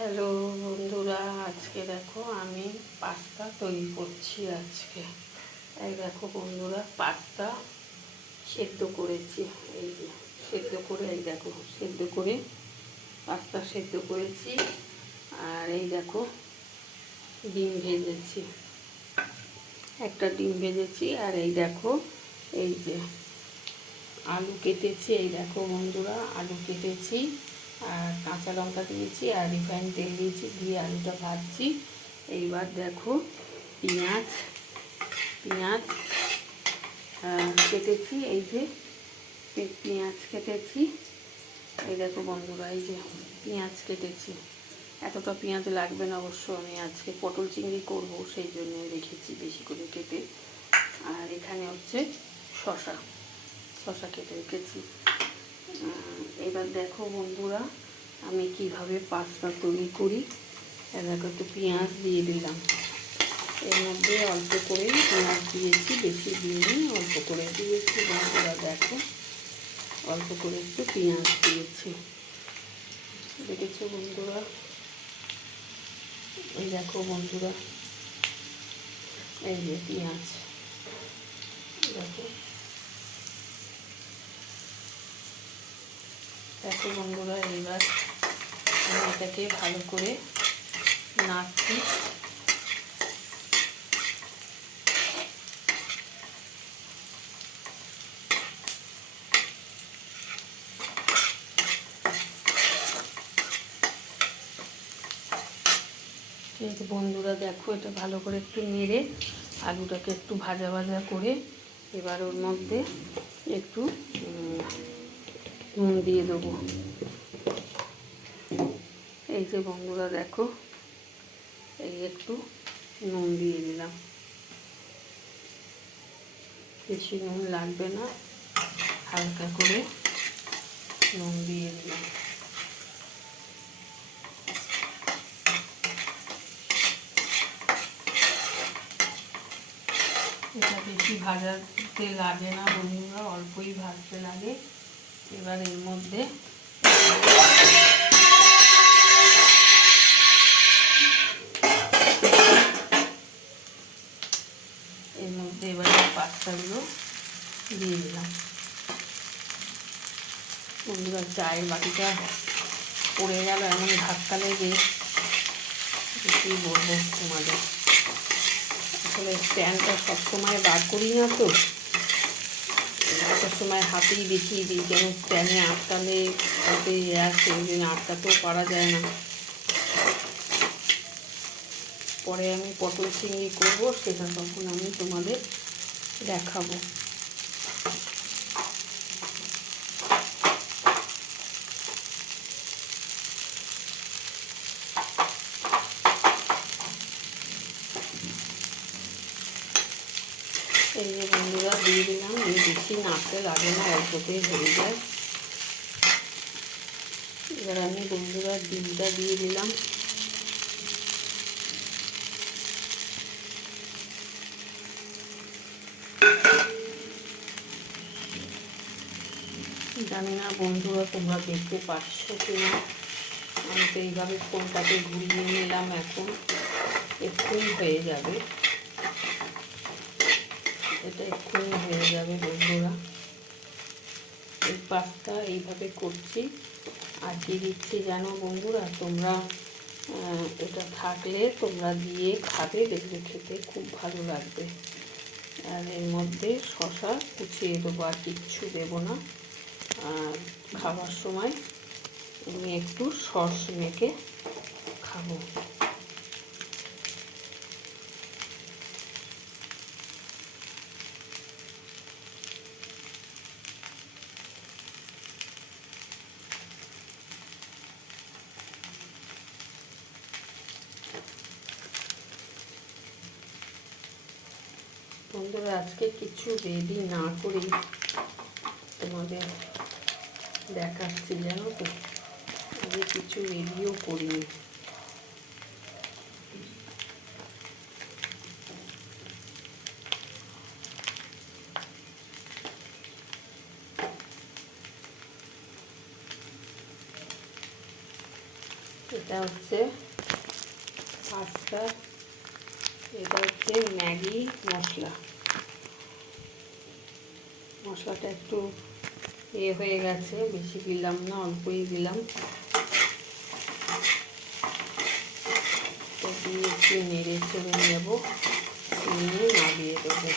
Hello বন্ধুরা, আজকে দেখো আমি পাস্তা তৈরি করছি। এই দেখো বন্ধুরা, পাস্তা সেদ্ধ করেছি। এই যে সেদ্ধ করে, এই দেখো সেদ্ধ করে পাস্তা সেদ্ধ করেছি। আর এই দেখো ডিম ভেজেছি, একটা ডিম ভেজেছি। আর এই দেখো, এই যে আলু কেটেছি। এই দেখো বন্ধুরা, আলু কেটেছি আর কাঁচা লঙ্কা দিয়েছি আর রিফাইন তেল দিয়েছি, দিয়ে আলুটা ভাজছি। এইবার দেখো পেঁয়াজ পেঁয়াজ কেটেছি। এই যে পেঁয়াজ কেটেছি। এই দেখো বন্ধুরা, এই যে পেঁয়াজ কেটেছি। এতটা পেঁয়াজ লাগবে না অবশ্য, আমি আজকে পটল চিংড়ি করব, সেই জন্য রেখেছি বেশি করে কেটে। আর এখানে হচ্ছে শসা কেটে রেখেছি। এবার দেখো বন্ধুরা, আমি কিভাবে পাস্তা তৈরি করি। দেখো একটু পেঁয়াজ দিয়ে দিলাম, এর মধ্যে অল্প করে পেঁয়াজ দিয়েছি, বেশি দিইনি, অল্প করে দিয়েছি বন্ধুরা। দেখো অল্প করে একটু পেঁয়াজ দিয়েছি, দেখেছো বন্ধুরা। এই দেখো বন্ধুরা, এই যে পেঁয়াজ, দেখো দেখো বন্ধুরা। এবার আমি এটাকে ভালো করে নাড়ছি। কিন্তু বন্ধুরা দেখো, এটা ভালো করে একটু নেড়ে আলুটাকে একটু ভাজা ভাজা করে এবার ওর মধ্যে একটু নুন দিয়ে দেবো। এই যে বন্ধুরা দেখো, এই একটু নুন দিয়ে দিলাম, বেশি নুন লাগবে না, হালকা করে নুন দিয়ে দিলাম। এটা বেশি ভাজাতে লাগে না বন্ধুরা, অল্পই ভাজতে লাগে। এবার এর মধ্যে এবার পাস্তাগুলো দিয়ে দিলাম বন্ধুরা। চায়ের বাটিটা পড়ে গেল, এমন ধাক্কা লেগে কী বলবো তোমাদের। আসলে স্ট্যান্ডটা সবসময় বার করি না তো, একটা সময় হাতেই দেখিয়ে দিই, যেন স্ট্যান্ডে আটকালে হাতে আসে, ওই জন্য আটকাতেও পারা যায় না। পরে আমি পটল চিংড়ি করবো, সেটা তখন আমি তোমাদের দেখাবো। এই যে বন্ধুরা দিয়ে দিলাম, বেশি নাড়তে লাগে না, অল্পতেই হয়ে যায়। এবার আমি বন্ধুরা ডিমটা দিয়ে দিলাম। জানি না বন্ধুরা তোমরা দেখতে পাচ্ছ কিনা, আমি তো এইভাবে ফোনটাকে ঘুরিয়ে নিলাম, এখন এক্ষুনি হয়ে যাবে, এটা এক্ষুনি হয়ে যাবে বন্ধুরা। এই পাস্তা এইভাবে করছি। আর কি দিচ্ছি জানো বন্ধুরা, তোমরা এটা থাকলে তোমরা দিয়ে খাবে, দেখবে খেতে খুব ভালো লাগবে। আর এর মধ্যে শসা কুচিয়ে দেবো, আর কিচ্ছু দেবো না। আর খাবার সময় আমি একটু সস মেখে খাবো। বন্ধুরা আজকে কিছু রেডি না করি তোমাদের দেখাচ্ছি, জানো তো, আজকে কিছু রেডিও করিনি। এটা হচ্ছে পাস্তা, এটা হচ্ছে ম্যাগি মশলা। মশলাটা একটু হয়ে গেছে, বেশি দিলাম না, অল্পই দিলাম। দিয়ে একটু নেড়ে চেড়ে নেবো, নিয়ে নামিয়ে দেবো।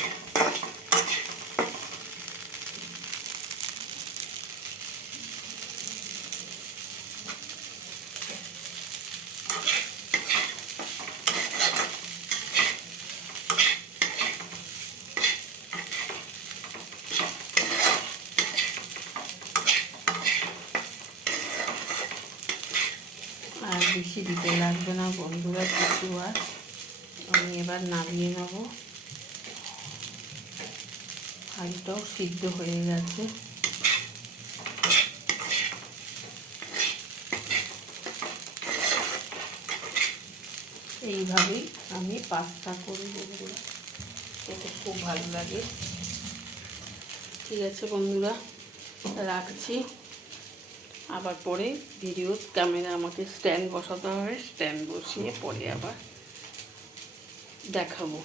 আর বেশি দিতে লাগবে না বন্ধুরা কিছু। আর আমি এবার নামিয়ে নেব। আলুটাও সিদ্ধ হয়ে গেছে। এইভাবেই আমি পাস্তা করি বন্ধুরা, খেতে খুব ভালো লাগে। ঠিক আছে বন্ধুরা, রাখছি। আবার পরে ভিডিও ক্যামেরা আমাকে স্ট্যান্ড বসাতে হবে, স্ট্যান্ড বসিয়ে পরে আবার দেখাবো।